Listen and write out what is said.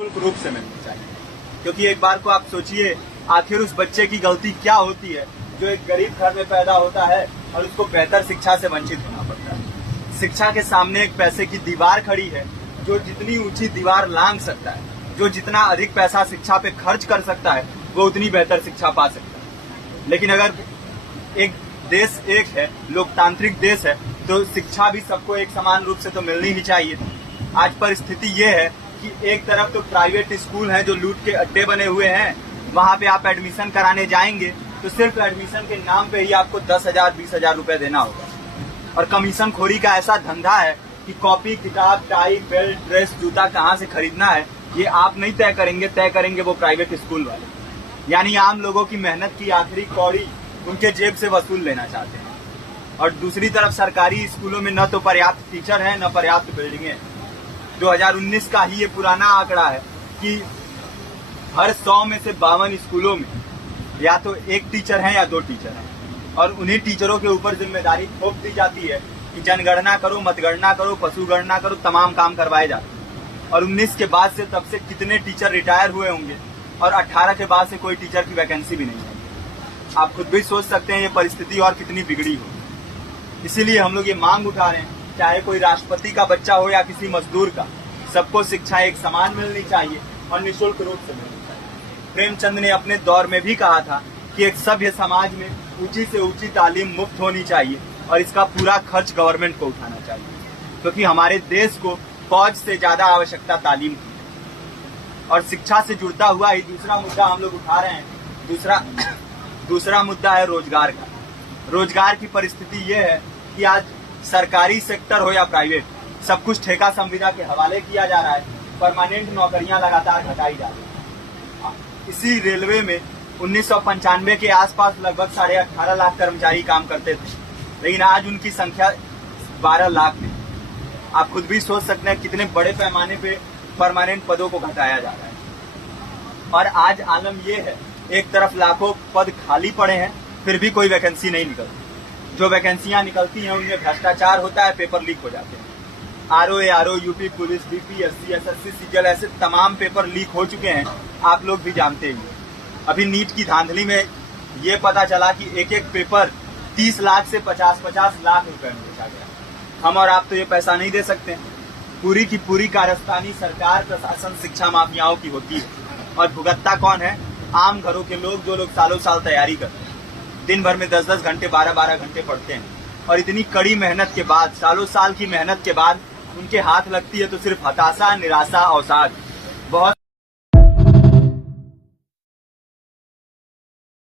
रूप से मिलनी चाहिए। क्योंकि एक बार को आप सोचिए, आखिर उस बच्चे की गलती क्या होती है जो एक गरीब घर में पैदा होता है और उसको बेहतर शिक्षा से वंचित होना पड़ता है। शिक्षा के सामने एक पैसे की दीवार खड़ी है, जो जितनी ऊंची दीवार लांघ सकता है, जो जितना अधिक पैसा शिक्षा पे खर्च कर सकता है, वो उतनी बेहतर शिक्षा पा सकता है। लेकिन अगर एक देश एक है, लोकतांत्रिक देश है, तो शिक्षा भी सबको एक समान रूप से तो मिलनी ही चाहिए। आज परिस्थिति ये है कि एक तरफ तो प्राइवेट स्कूल हैं जो लूट के अड्डे बने हुए हैं, वहां पे आप एडमिशन कराने जाएंगे तो सिर्फ एडमिशन के नाम पे ही आपको 10,000 20,000 रुपए देना होगा। और कमीशन खोरी का ऐसा धंधा है कि कॉपी, किताब, टाई, बेल्ट, ड्रेस, जूता कहाँ से खरीदना है ये आप नहीं तय करेंगे वो प्राइवेट स्कूल वाले। यानी आम लोगों की मेहनत की आखिरी कौड़ी उनके जेब से वसूल लेना चाहते हैं। और दूसरी तरफ सरकारी स्कूलों में न तो पर्याप्त टीचर है, न पर्याप्त बिल्डिंगें हैं। 2019 का ही ये पुराना आंकड़ा है कि हर 100 में से 52 स्कूलों में या तो एक टीचर है या 2 टीचर हैं। और उन्हीं टीचरों के ऊपर जिम्मेदारी थोप दी जाती है कि जनगणना करो, मतगणना करो, पशुगणना करो, तमाम काम करवाए जाते हैं। और 19 के बाद से तब से कितने टीचर रिटायर हुए होंगे और 18 के बाद से कोई टीचर की वैकेंसी भी नहीं है। आप खुद भी सोच सकते हैं ये परिस्थिति और कितनी बिगड़ी हो। इसीलिए हम लोग ये मांग उठा रहे हैं, चाहे कोई राष्ट्रपति का बच्चा हो या किसी मजदूर का, सबको शिक्षा एक समान मिलनी चाहिए और निःशुल्क रूप से मिलनी चाहिए। प्रेमचंद ने अपने दौर में भी कहा था कि एक सभ्य समाज में ऊंची से ऊंची तालीम मुफ्त होनी चाहिए और इसका पूरा खर्च गवर्नमेंट को उठाना चाहिए, क्योंकि हमारे देश को फौज से ज्यादा आवश्यकता तालीम की है। और शिक्षा से जुड़ता हुआ ही दूसरा मुद्दा हम लोग उठा रहे हैं। दूसरा मुद्दा है रोजगार का। रोजगार की परिस्थिति ये है कि आज सरकारी सेक्टर हो या प्राइवेट, सब कुछ ठेका संविदा के हवाले किया जा रहा है। परमानेंट नौकरियां लगातार घटाई जा रही है। इसी रेलवे में 1995 के आसपास लगभग 18.5 लाख कर्मचारी काम करते थे, लेकिन आज उनकी संख्या 12 लाख है। आप खुद भी सोच सकते हैं कितने बड़े पैमाने पे परमानेंट पदों को घटाया जा रहा है। और आज आलम ये है, एक तरफ लाखों पद खाली पड़े हैं, फिर भी कोई वैकेंसी नहीं निकलती। जो वैकेंसियां निकलती हैं उनमें भ्रष्टाचार होता है, पेपर लीक हो जाते हैं। RO, UP police, BPSC, SSC, CGL, ऐसे तमाम पेपर लीक हो चुके हैं, आप लोग भी जानते ही। अभी नीट की धांधली में ये पता चला कि एक एक पेपर 30 लाख से 50-50 लाख रुपए में बेचा गया। हम और आप तो ये पैसा नहीं दे सकते। पूरी की पूरी कारस्तानी सरकार, प्रशासन, शिक्षा माफियाओं की होती है। और भुगतता कौन है? आम घरों के लोग, जो लोग सालों साल तैयारी करते हैं, दिन भर में 10-10 घंटे, 12-12 घंटे पढ़ते हैं। और इतनी कड़ी मेहनत के बाद, सालों साल की मेहनत के बाद उनके हाथ लगती है तो सिर्फ हताशा, निराशा, अवसाद। बहुत